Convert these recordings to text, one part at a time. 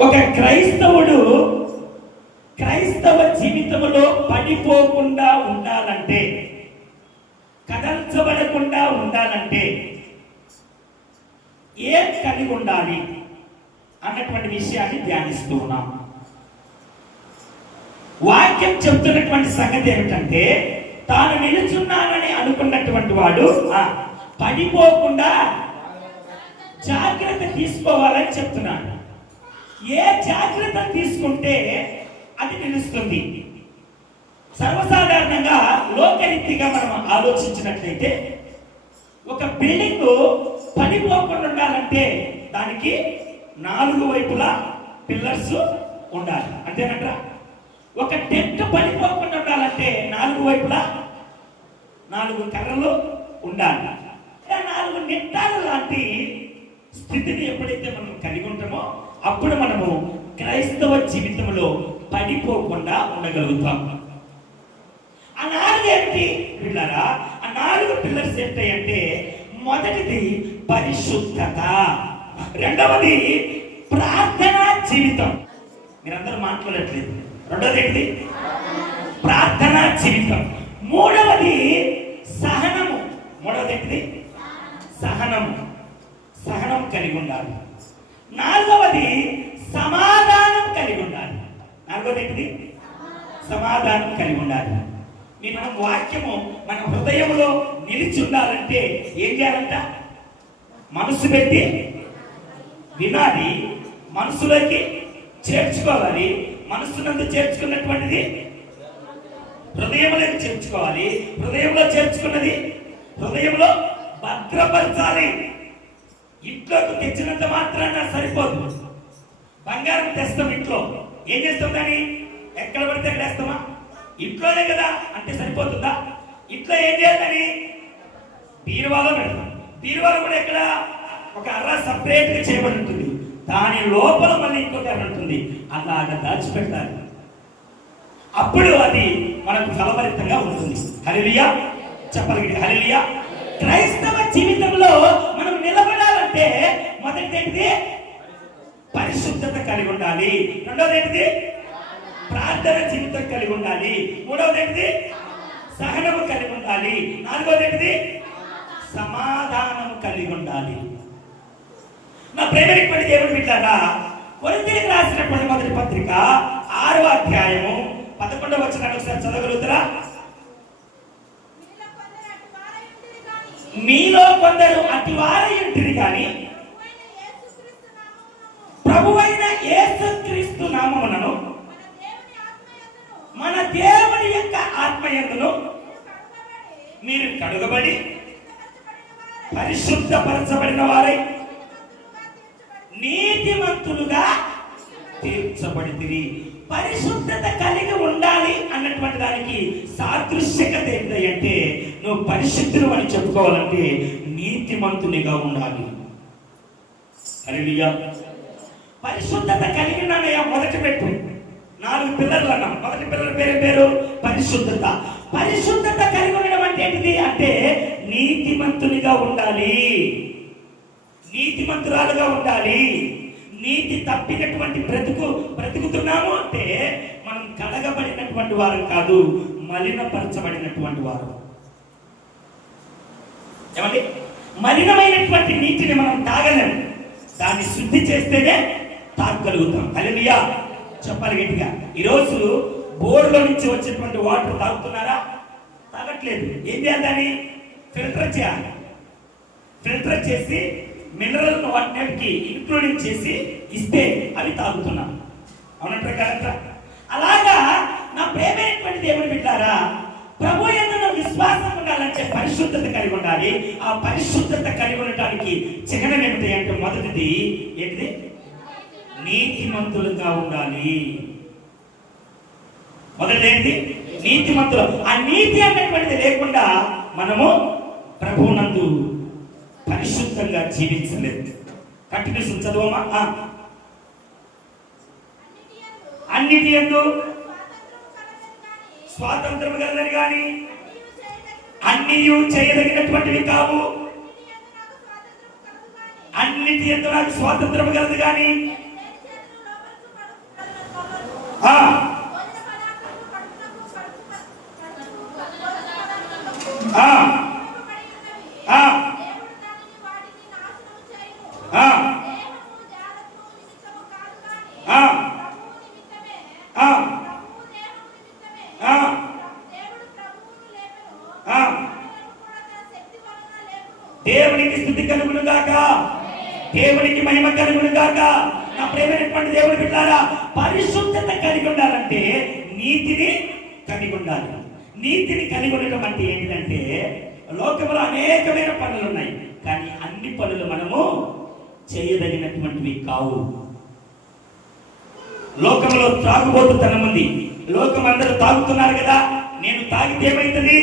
ఒక క్రైస్తవుడు క్రైస్తవ జీవితంలో పడిపోకుండా ఉండాలంటే కదల్చబడకుండా ఉండాలంటే ఏం కలిగి ఉండాలి అన్నటువంటి విషయాన్ని ధ్యానిస్తూ ఉన్నాం. వాక్యం చెప్తున్నటువంటి సంగతి ఏమిటంటే తాను నిలుచున్నానని అనుకున్నటువంటి వాడు పడిపోకుండా జాగ్రత్త తీసుకోవాలని చెప్తున్నాడు. ఏ జాగ్రత్త తీసుకుంటే అది నిలుస్తుంది? సర్వసాధారణంగా లోకరీతిగా మనం ఆలోచించినట్లయితే ఒక బిల్డింగ్ పడిపోకుండా ఉండాలంటే దానికి నాలుగు వైపులా పిల్లర్స్ ఉండాలి. అంతేనట ఒక టెంట్ పడిపోకుండా ఉండాలంటే నాలుగు వైపులా నాలుగు కర్రలు ఉండాలి. నాలుగు నిట్టాలు లాంటి స్థితిని ఎప్పుడైతే మనం కలిగి ఉంటామో అప్పుడు మనము క్రైస్తవ జీవితంలో పడిపోకుండా ఉండగలుగుతాం. ఆ నాలుగు ఏంటి పిల్లరా? ఆ నాలుగు పిల్లర్స్ ఏంటంటే మొదటిది పరిశుద్ధత రెండవది ప్రార్థనా జీవితం. మీరందరూ మాట్లాడట్లేదు. రెండవది ఏంటి ప్రార్థనా జీవితం. మూడవది సహనము. మూడవది ఏంటిది? సహనము. సహనం కలిగి ఉండాలి. నాలుగవది సమాధానం కలిగి ఉండాలి. నాలుగవది ఏంటిది? సమాధానం కలిగి ఉండాలి. మీ మనం వాక్యము మన హృదయంలో నిలిచి ఉండాలంటే ఏం చేయాలంట? మనసు పెట్టి వినాలి. మనసులోకి చేర్చుకోవాలి. మనసునందు చేర్చుకున్నటువంటిది హృదయంలోకి చేర్చుకోవాలి. హృదయంలో చేర్చుకున్నది హృదయంలో భద్రపరచాలి. ఇంట్లోకి తెచ్చినంత మాత్రాన సరిపోదు. బంగారం తెస్తాం ఇంట్లో. ఏం చేస్తాం దాన్ని? ఎక్కడ పడితే అక్కడ వేస్తామా? ఇంట్లోనే కదా అంటే సరిపోతుందా? ఇంట్లో ఏం చేయాలని బీరువాలో పెడతాం. బీరువాలో కూడా ఎక్కడ? ఒక అర్ర సపరేట్గా చేయబడి ఉంటుంది. దాని లోపల మళ్ళీ ఇంకొక అర్ర ఉంటుంది. అలాగ దాచిపెట్టాలి. అప్పుడు అది మనకు ఫలభరితంగా ఉంటుంది. హరిలియా చెప్పగలిగి హరిలియా క్రైస్తవ జీవితంలో మనం అంటే మొదటిది ఏంటిది? పరిశుద్ధత కలిగి ఉండాలి. రెండవది ఏంటిది? ప్రార్థన జీవితం కలిగి ఉండాలి. మూడవది ఏంటిది? సహనము కలిగి ఉండాలి. నాలుగవది ఏంటిది? సమాధానం కలిగి ఉండాలి. నా ప్రేమటువంటి దేవుడు బిడ్డారా కొరింథీయులకు రాసినటువంటి మొదటి పత్రిక ఆరో అధ్యాయము పదకొండవ వచ్చిన ఒకసారి చదవగలుగుతారా? కొందరు అటువారై ఉంటిరి అతివారై కానీ ఉంటుంది కానీ ప్రభువైన యేసుక్రీస్తు నామమునను మన దేవుని యొక్క ఆత్మయందును మీరు కడుగబడి పరిశుద్ధపరచబడిన వారై నీతిమంతులుగా తీర్చబడితిరి. పరిశుద్ధత కలిగి ఉండాలి అన్నటువంటి దానికి సాదృశ్య నువ్వు పరిశుద్ధులు అని చెప్పుకోవాలంటే నీతిమంతునిగా ఉండాలి. హల్లెలూయా. పరిశుద్ధత కలిగినయ్యా మొదటి పెట్టు. నాలుగు పిల్లలు అన్నాం మొదటి పిల్లల పేరు పేరు పరిశుద్ధత. పరిశుద్ధత కలిగి ఉండడం అంటే ఏంటిది? అంటే నీతిమంతునిగా ఉండాలి. నీతిమంతురాలుగా ఉండాలి. నీతి తప్పినటువంటి బ్రతుకు బ్రతుకుతున్నాము అంటే మనం కడగబడినటువంటి వారు కాదు మలినపరచబడినటువంటి వారు. ఏమండి? మలినమైనటువంటి నీటిని మనం తాగలేము. దాన్ని శుద్ధి చేస్తేనే తాగగలుగుతాం. అలెలుయా చెప్పాలి గట్టిగా. ఈరోజు బోర్లో నుంచి వచ్చేటువంటి వాటర్ తాగుతున్నారా? తాగట్లేదు. ఏం చేయాలి దాన్ని? ఫిల్టర్ చేయాలి. ఫిల్టర్ చేసి మినరల్ వాటికి ఇంక్లూడింగ్ చేసి ఇస్తే అవి తాగుతున్నాం. అవునంటారు కరెక్టా అలాగా నా ప్రేమైనటువంటి దేవుని బిడ్డారా ప్రభు ఎందుకు విశ్వాసం ఉండాలంటే పరిశుద్ధత కలిగి ఉండాలి. ఆ పరిశుద్ధత కలిగి ఉండటానికి చిహ్నం ఏమిటి అంటే మొదటిది ఏంటిది? నీతిమంతులుగా ఉండాలి. మొదటిది ఏంటి నీతిమంతులు. ఆ నీతి అనేటువంటిది లేకుండా మనము ప్రభువునందు పరిశుద్ధంగా జీవించలేదు. కంటిన్యూస్ చదువమా అన్నిటి ఎందు? స్వాతంత్రం కలదని కానీ అన్నియు చేయదగినటువంటివి కావు. అన్నిటి యందు నాకు స్వాతంత్రం కలదు కానీ స్థుతి కలుగును గాక దేవునికి మహిమ కలుగును గాక నా ప్రేమైనటువంటి దేవుని బిడ్డారా పరిశుద్ధత కలిగి ఉండాలంటే నీతిని కలిగి ఉండాలి నీతిని కలిగి ఉండటం అంటే ఏంటంటే లోకంలో అనేకమైన పనులు ఉన్నాయి కానీ అన్ని పనులు మనము చేయదగినటువంటివి కావు. లోకంలో త్రాగుబోతుతనం ఉంది. లోకం అందరూ తాగుతున్నారు కదా నేను తాగితే ఏమైతుంది?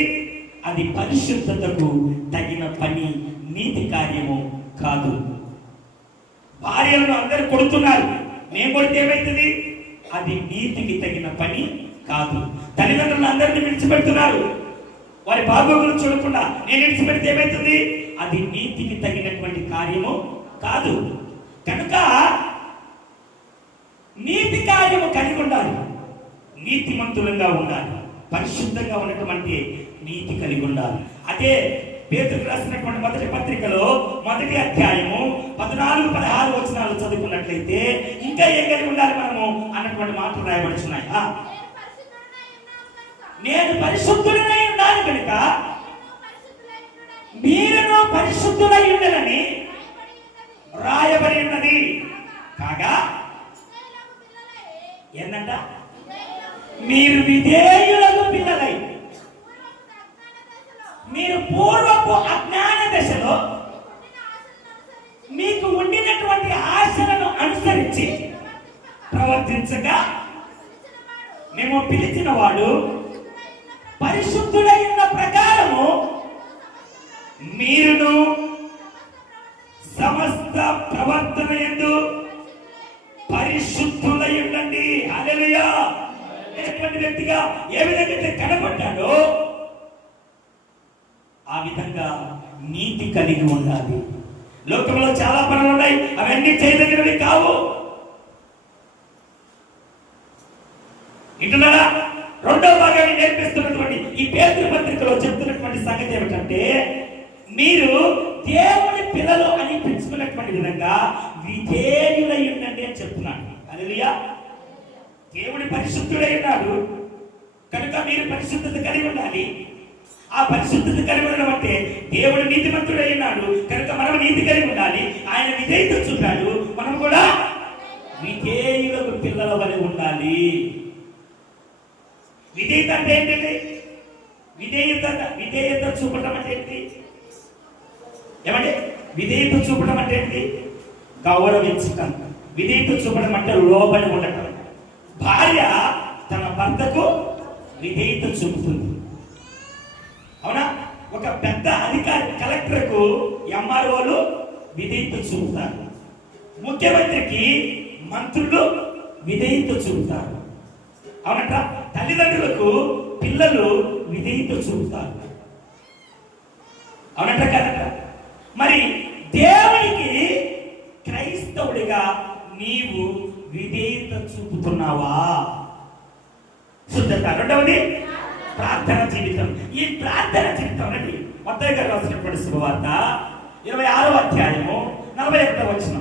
అది పరిశుద్ధతకు తగిన పని నీతి కార్యము కాదు. భార్యలను అందరూ కొడుతున్నారు. మేము కొడితే ఏమైతుంది? అది నీతికి తగిన పని కాదు. తల్లిదండ్రులు అందరినీ విడిచిపెడుతున్నారు. వారి బాగోగులు చూడకుండా నేను విడిచిపెడితే ఏమైతుంది? అది నీతికి తగినటువంటి కార్యము కాదు. కనుక నీతి కార్యము కలిగి ఉండాలి. నీతిమంతులంగా ఉండాలి. పరిశుద్ధంగా ఉన్నటువంటి నీతి కలిగి ఉండాలి. అదే పేదకు రాసినటువంటి మొదటి పత్రికలో మొదటి అధ్యాయము పద్నాలుగు పదహారు వచనాలు చదువుకున్నట్లయితే ఇంకా ఏం కలిగి ఉండాలి మనము? అన్నటువంటి మాటలు రాయబడుచున్నాయి నేను పరిశుద్ధుడనై ఉండాలి కనుక మీరును పరిశుద్ధులై ఉండనని రాయబడి ఉన్నది కాగా ఏంటంట మీరు విధేయులకు ప్రవర్తన పరిశుద్ధులై ఉండండి. హల్లెలూయా. ఎటువంటి వ్యక్తిగా ఏ విధంగా అయితే కనబడ్డాడో ఆ విధంగా నీతి కలిగి ఉండాలి. లోకంలో చాలా పనులు ఉన్నాయి. అవన్నీ చేయదగినవి కావు. వింటున్నారా రెండో భాగాన్ని నేర్పిస్తున్నటువంటి ఈ పేదల పత్రికలో చెప్తున్నటువంటి సంగతి ఏమిటంటే మీరు దేవుని పిల్లలు అనిపించుకున్నటువంటి విధంగా విధేయులై ఉండండి అని చెప్తున్నాడు అలలియా దేవుడి పరిశుద్ధుడై ఉన్నాడు. కనుక మీరు పరిశుద్ధత కలిగి ఉండాలి. ఆ పరిశుద్ధత కలిగి ఉండడం అంటే దేవుడు నీతిమంతుడై ఉన్నాడు. కనుక మనం నీతి కలిగి ఉండాలి. ఆయన విధేయత చూపాడు. మనం కూడా విధేయులకు పిల్లల వలె ఉండాలి. విధేయత అంటే ఏంటండి విధేయత విధేయత చూపడం అంటే ఏంటి? ఏమంటే విధేయత చూపడం అంటే ఏంటి? గౌరవించటం. విధేయత చూపడం అంటే లోబడి ఉండటం. భార్య తన భర్తకు విధేయత చూపుతుంది. అవునా? ఒక పెద్ద అధికారి కలెక్టర్కు ఎంఆర్ఓలు విధేయత చూపుతారు. ముఖ్యమంత్రికి మంత్రులు విధేయత చూపుతారు. అవునట తల్లిదండ్రులకు పిల్లలు విధేయత చూపుతారు. అవునట కదా. ఉన్నావా శుద్ధత రెండవది ప్రార్థన జీవితం. ఈ ప్రార్థన జీవితం అండి మొత్తం గారు రాసినటువంటి శుభవార్త. ఇరవై ఆరో అధ్యాయము నలభై ఒకటో వచ్చిన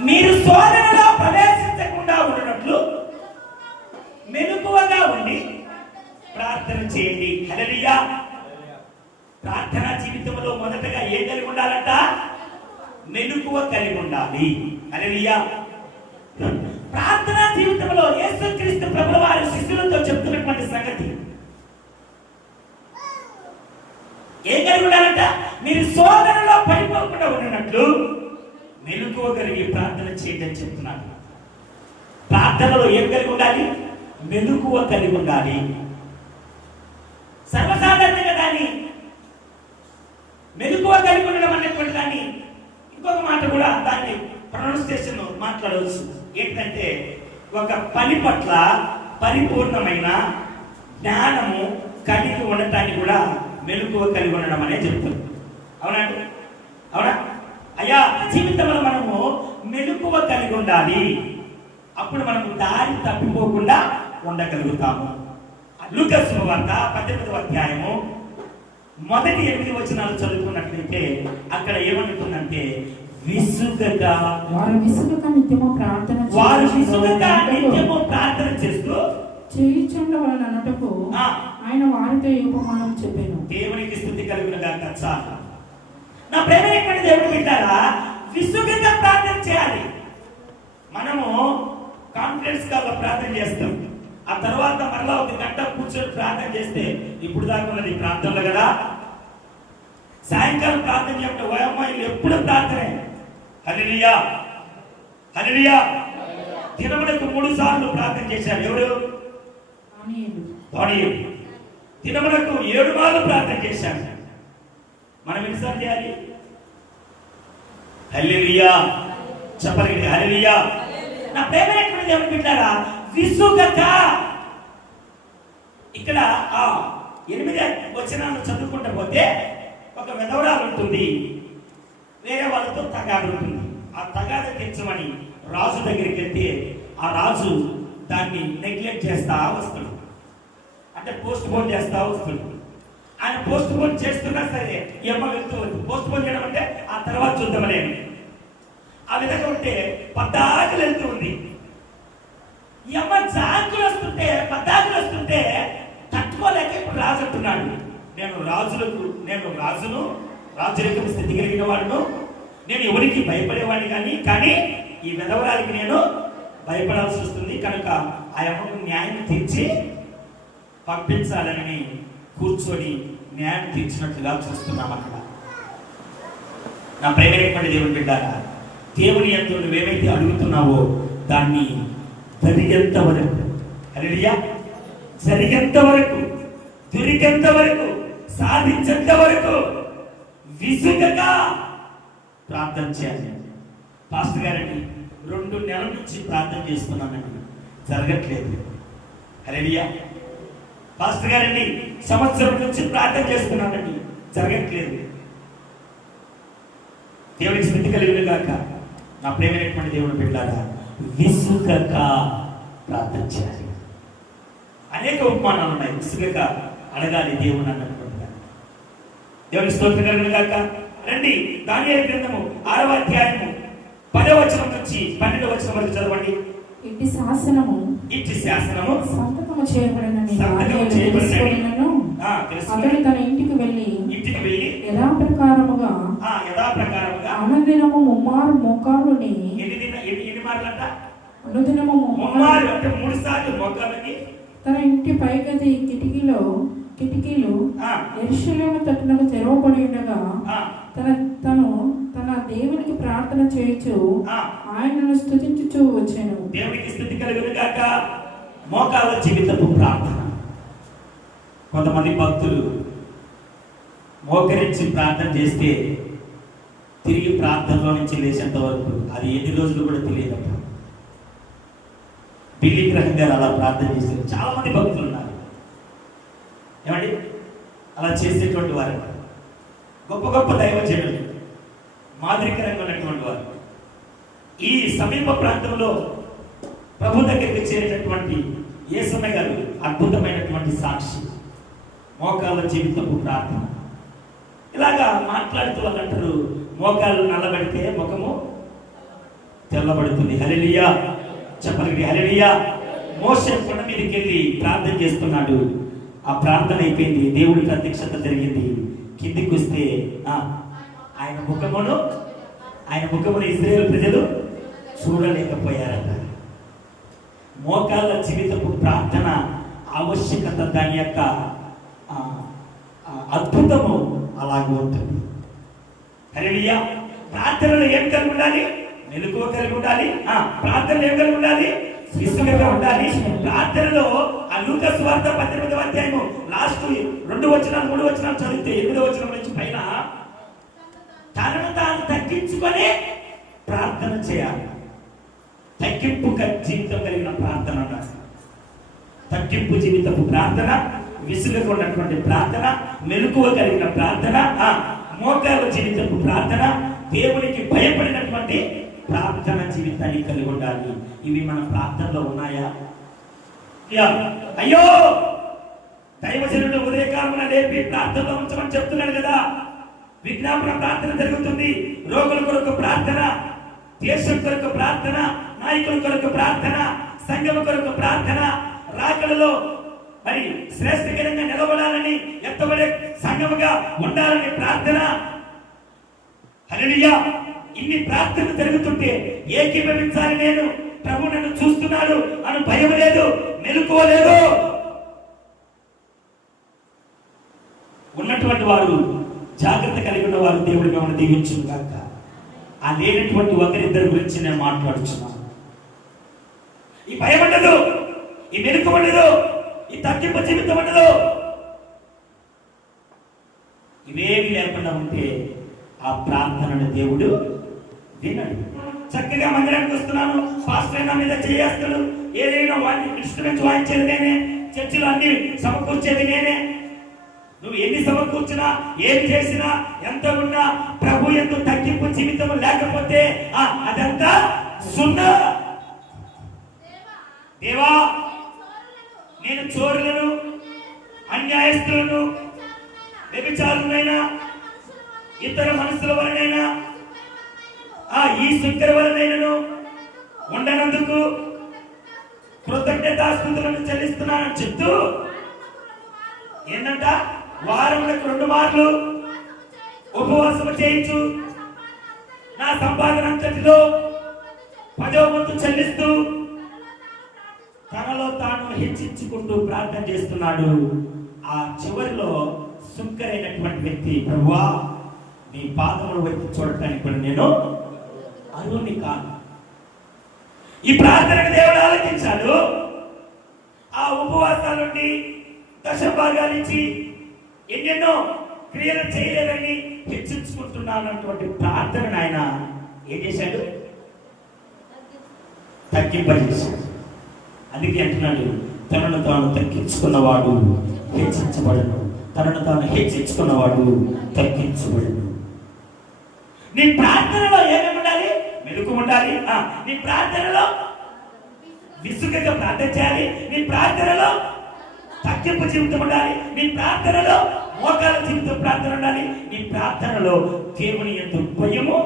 మీరు శోధనలో ప్రవేశించకుండా ఉండనట్లు మెనుకువగా ఉండి ప్రార్థన చేయండి. హల్లెలూయా. ప్రార్థన జీవితంలో మొదటగా ఏం కలిగి ఉండాలంట? మెలకువ కలిగి ఉండాలి. హల్లెలూయా. ప్రార్థనా జీవితంలో యేసుక్రీస్తు ప్రభుల వారి శిష్యులతో చెప్తున్నటువంటి సంగతి. ఏం కలిగి ఉండాలంట? మీరు శోధనలో పడిపోకుండా ఉన్నట్లు మెలుకోగలిగి కలిగి ప్రార్థన చేయటం చెప్తున్నాను. ప్రార్థనలో ఏం కలిగి ఉండాలి? మెలకువ కలిగి ఉండాలి. సర్వసాధారణంగా దాన్ని మెలుకువ కలిగి ఉండడం అనేటువంటి దాన్ని ఇంకొక మాట కూడా దాన్ని ప్రొనౌన్సియేషన్ మాట్లాడవచ్చు ఏంటంటే ఒక పని పట్ల పరిపూర్ణమైన జ్ఞానము కలిగి ఉండటాన్ని కూడా మెలకువ కలిగి ఉండడం అనే చెప్తుంది అవునా అవునా? అయ్యా జీవితంలో మనము మెలకువ కలిగి ఉండాలి. అప్పుడు మనము దారి తప్పిపోకుండా ఉండగలుగుతాము. లూకస్ వార్త పద్దెనిమిదవ అధ్యాయము మొదటి ఎనిమిది వచనాలు చదువుకున్నట్లయితే అక్కడ ఏమంటుందంటే విసుగగా వారు విసుగక నిత్యము ప్రార్థన వారు అన్నటకు, నిత్యము ప్రార్థన చేస్తూ చేయుచుండవలెను అన్నటకు ఆ. ఆయన వారితో ఈ ఉపమానం చెప్పాను. దేవునికి స్థుతి కలిగిన గాక చాలు నా ప్రేమైనటువంటి దేవుడు బిడ్డారా విసుగుగా ప్రార్థన చేయాలి. మనము కాన్ఫిడెన్స్ కాల్లో ప్రార్థన చేస్తాం. ఆ తర్వాత మరలా ఒక గంట కూర్చొని ప్రార్థన చేస్తే ఇప్పుడు దాకా ఉన్నది ప్రార్థనలో కదా. సాయంకాలం ప్రార్థన చేయడం వయమ్మాయిలు ఎప్పుడు ప్రార్థనే? హలియా హలియా దినములకు మూడు సార్లు ప్రార్థన చేశారు. ఎవరు? దినములకు ఏడు మార్లు ప్రార్థన చేశాడు మనం ఎన్నిసార్లు చేయాలి? హల్లెలూయా. చెప్పగలిగి హల్లెలూయా. నా ప్రేమైనటువంటి దేవుని బిడ్డారా విసుగక ఇక్కడ ఆ ఎనిమిది వచనాలను చదువుకుంటూ పోతే ఒక విధవరాలు ఉంటుంది. వేరే వాళ్ళతో తగాదు ఉంటుంది. ఆ తగాద తెచ్చమని రాజు దగ్గరికి వెళ్తే ఆ రాజు దాన్ని నెగ్లెక్ట్ చేస్తా వస్తుంది అంటే పోస్ట్ పోన్ చేస్తా వస్తుంది ఆయన పోస్ట్ పోన్ చేస్తున్నా సరే ఎమ్మ వెళ్తూ ఉంది. పోస్ట్ పోన్ చేయడం అంటే ఆ తర్వాత చూద్దామనే. ఆ విధంగా ఉంటే పద్దాకులు వెళ్తూ ఉంది. ఎమ్మ జాకులు వస్తుంటే పద్దాకులు వస్తుంటే తట్టుకోలేక ఇప్పుడు రాజు అంటున్నాడు. నేను రాజులకు నేను రాజును రాజరికం స్థితి కలిగిన వాడును. నేను ఎవరికి భయపడేవాడిని కానీ కానీ ఈ విధవరాలికి నేను భయపడాల్సి వస్తుంది. కనుక ఆ అమ్మకు న్యాయం తీర్చి పంపించాలని కూర్చొని న్యాయం తీర్చినట్లుగా చూస్తున్నాం అక్కడ. నా ప్రేమైనటువంటి దేవుని బిడ్డారా దేవుని ఎంతో నువ్వేమైతే అడుగుతున్నావో దాన్ని జరిగేంత వరకు అలెలియా జరిగేంత వరకు దొరికేంత వరకు సాధించేంత వరకు విసుగగా ప్రార్థన చేయాలి. పాస్టర్ గారండి రెండు నెలల నుంచి ప్రార్థన చేస్తున్నానండి. జరగట్లేదు. అలెలియా పాస్టర్ గారండి సంవత్సరం నుంచి ప్రార్థన చేస్తున్నానండి. జరగట్లేదు. దేవుడి స్థితి కలిగిన కాక నా ప్రేమైనటువంటి దేవుడు బిడ్డారా విసుగక ప్రార్థన చేయాలి. అనేక ఉపమానాలు ఉన్నాయి విసుగక అడగాలి దేవుడు అన్న దేవునికి స్తోత్రం కలిగిన గాక. రండి దానియేలు గ్రంథము ఆరవ అధ్యాయము పదవ వచనం నుంచి పన్నెండవ వచనం వరకు చదవండి. ఇట్టి శాసనము ఇట్టి శాసనము సంతకము చేయబడిన నీ సంతకము ఆ, అతడు తన ఇంటికి వెళ్ళి ఇంటికి వెళ్ళి యథాప్రకారముగా ఆ యథాప్రకారముగా అనుదినము ముమ్మారు మోకాలుని ఎన్ని దిన ఎన్ని ఎన్ని మార్లంట? అనుదినము ముమ్మారు అంటే మూడు సార్లు మోకాలని తన ఇంటి పైగది కిటికీలో కిటికీలు ఎరుషలేము తట్టునకు తెరవబడి ఉండగా తన తను తన దేవునికి ప్రార్థన చేయొచ్చు. ఆయనను స్తుతించుచూ వచ్చాను. దేవునికి స్థితి కలుగును గాక. మోకాల జీవితపు ప్రార్థన. కొంతమంది భక్తులు మోకరించి ప్రార్థన చేస్తే తిరిగి ప్రార్థనలో నుంచి లేచేంత వరకు అది ఎన్ని రోజులు కూడా తెలియదట బిల్లి గ్రహం గారు అలా ప్రార్థన చేశారు చాలా మంది భక్తులు ఉన్నారు. ఏమండి? అలా చేసేటువంటి వారు గొప్ప గొప్ప దైవజనులు మాదిరికరంగా ఉన్నటువంటి వారు. ఈ సమీప ప్రాంతంలో ప్రభు దగ్గరికి చేరేటటువంటి యేసన్న గారు అద్భుతమైనటువంటి సాక్షి. మోకాళ్ళ జీవితపు ప్రార్థన. ఇలాగా మాట్లాడుతూ అన్నట్టు మోకాళ్ళు నల్లబడితే ముఖము తెల్లబడుతుంది. హరిలియా చెప్పగలిగి హరిలియా మోసే కొండ మీదకి వెళ్ళి ప్రార్థన చేస్తున్నాడు. ఆ ప్రార్థన అయిపోయింది. దేవుడి ప్రత్యక్షత జరిగింది. కిందికి వస్తే ఆయన ముఖమును ఆయన ముఖమును ఇజ్రాయేల్ ప్రజలు చూడలేకపోయారట. మోకాళ్ళ జీవితపు ప్రార్థన ఆవశ్యకత దాని యొక్క అద్భుతము అలాగే ఉంటుంది. హల్లెలూయా. ప్రార్థనలు ఏం కలిగి ఉండాలి? మెలకువ కలిగి ఉండాలి? ప్రార్థనలు ఏం కలిగి ఉండాలి? విసుగగా ఉండాలి. ప్రార్థనలో ఆ లూకస్ స్వార్థ పద్దెనిమిదవ అధ్యాయము లాస్ట్ రెండు వచనాలు మూడు వచనాలు చదివితే ఎనిమిదవ వచనం నుంచి పైన తనను తాను తగ్గించుకొని ప్రార్థన చేయాలి. తగ్గింపు క- జీవితం కలిగిన ప్రార్థన అన్నారు. తగ్గింపు జీవితపు ప్రార్థన విసుగకు ఉన్నటువంటి ప్రార్థన మెలకువ కలిగిన ప్రార్థన ఆ, మోకాల జీవితపు ప్రార్థన దేవునికి భయపడినటువంటి ప్రార్థన జీవితాన్ని కలిగి ఉండాలి ఇవి మన ప్రార్థనలో ఉన్నాయా? అయ్యో! దైవజనుడు ఉదయకాలమున లేపి ప్రార్థనలో ఉంచమని చెప్తున్నాడు కదా. విజ్ఞాపన ప్రార్థన జరుగుతుంది. రోగుల కొరకు ప్రార్థన దేశం కొరకు ప్రార్థన నాయకుల కొరకు ప్రార్థన సంఘం కొరకు ప్రార్థన రాకడలో మరి శ్రేష్టకరంగా నిలబడాలని ఎత్తబడే సంఘముగా ఉండాలని ప్రార్థన. హల్లెలూయా. ఇన్ని ప్రార్థనలు జరుగుతుంటే ఏకీభవించాలి నేను? ప్రభు నన్ను చూస్తున్నాడు. అని భయం లేదు. మెలుకోలేదు ఉన్నటువంటి వారు జాగ్రత్త కలిగి ఉన్న వారు దేవుడు మిమ్మల్ని దీవించును కాక ఆ లేనటువంటి ఒకరిద్దరి గురించి నేను మాట్లాడుచున్నాను. ఈ భయం ఉండదు. ఈ మెలకు ఉండదు. ఈ తగ్గింపు జీవితం ఉండదు. ఇవేమి లేకుండా ఉంటే ఆ ప్రార్థనను దేవుడు వినడు చక్కగా మందిరానికి వస్తున్నాను. ఫాస్ట్ అయినా మీద చేయేస్తాడు. ఏదైనా వాడి ఇన్స్ట్రుమెంట్స్ వాయించేది నేనే. చర్చిలు అన్ని సమకూర్చేది నేనే. నువ్వు ఎన్ని సమకూర్చినా ఏం చేసినా ఎంత ఉన్నా ప్రభు ఎందు తగ్గింపు జీవితం లేకపోతే అదంతా సున్నా. దేవా నేను చోరులను అన్యాయస్తులను వ్యభిచారులైనా ఇతర మనుషుల వలనైనా ఆ ఈ శుక్ర వలనైనను ఉండనందుకు కృతజ్ఞతాస్థుతులను చెల్లిస్తున్నానని చెప్తూ ఏంటంట? వారములకు రెండు మార్లు ఉపవాసం చేయించు. నా సంపాదన అంతటిలో పదో వంతు చెల్లిస్తూ తనలో తాను హెచ్చించుకుంటూ ప్రార్థన చేస్తున్నాడు. ఆ చివరిలో సుక్కరైనటువంటి వ్యక్తి ప్రభువా నీ పాదములు వైపు చూడటానికి నేను అరువుని కాను ఈ ప్రార్థనకు దేవుడు ఆలోచించాడు. ఆ ఉపవాసాల నుండి దశ భాగాలు ఇచ్చి ఎన్నెన్నో క్రియలు చేయలేదని హెచ్చించుకుంటున్నానటువంటి ప్రార్థనను ఆయన ఏం చేశాడు? తగ్గింపజేశాడు. అందుకే అంటున్నాడు తనను తాను తగ్గించుకున్నవాడు హెచ్చించబడను తనను తాను హెచ్చించుకున్నవాడు తగ్గించబడను. నీ ప్రార్థనలో ఏమేమి విసుగు ఉండాలి నీ ప్రార్థనలో విసుగగా ప్రార్థన చేయాలి. నీ ప్రార్థనలో తగ్గింపు జీవితం ఉండాలి. నీ ప్రార్థనలో మోకాల జీవితం ప్రార్థన ఉండాలి. నీ ప్రార్థనలో దేవుని ఎందు భయము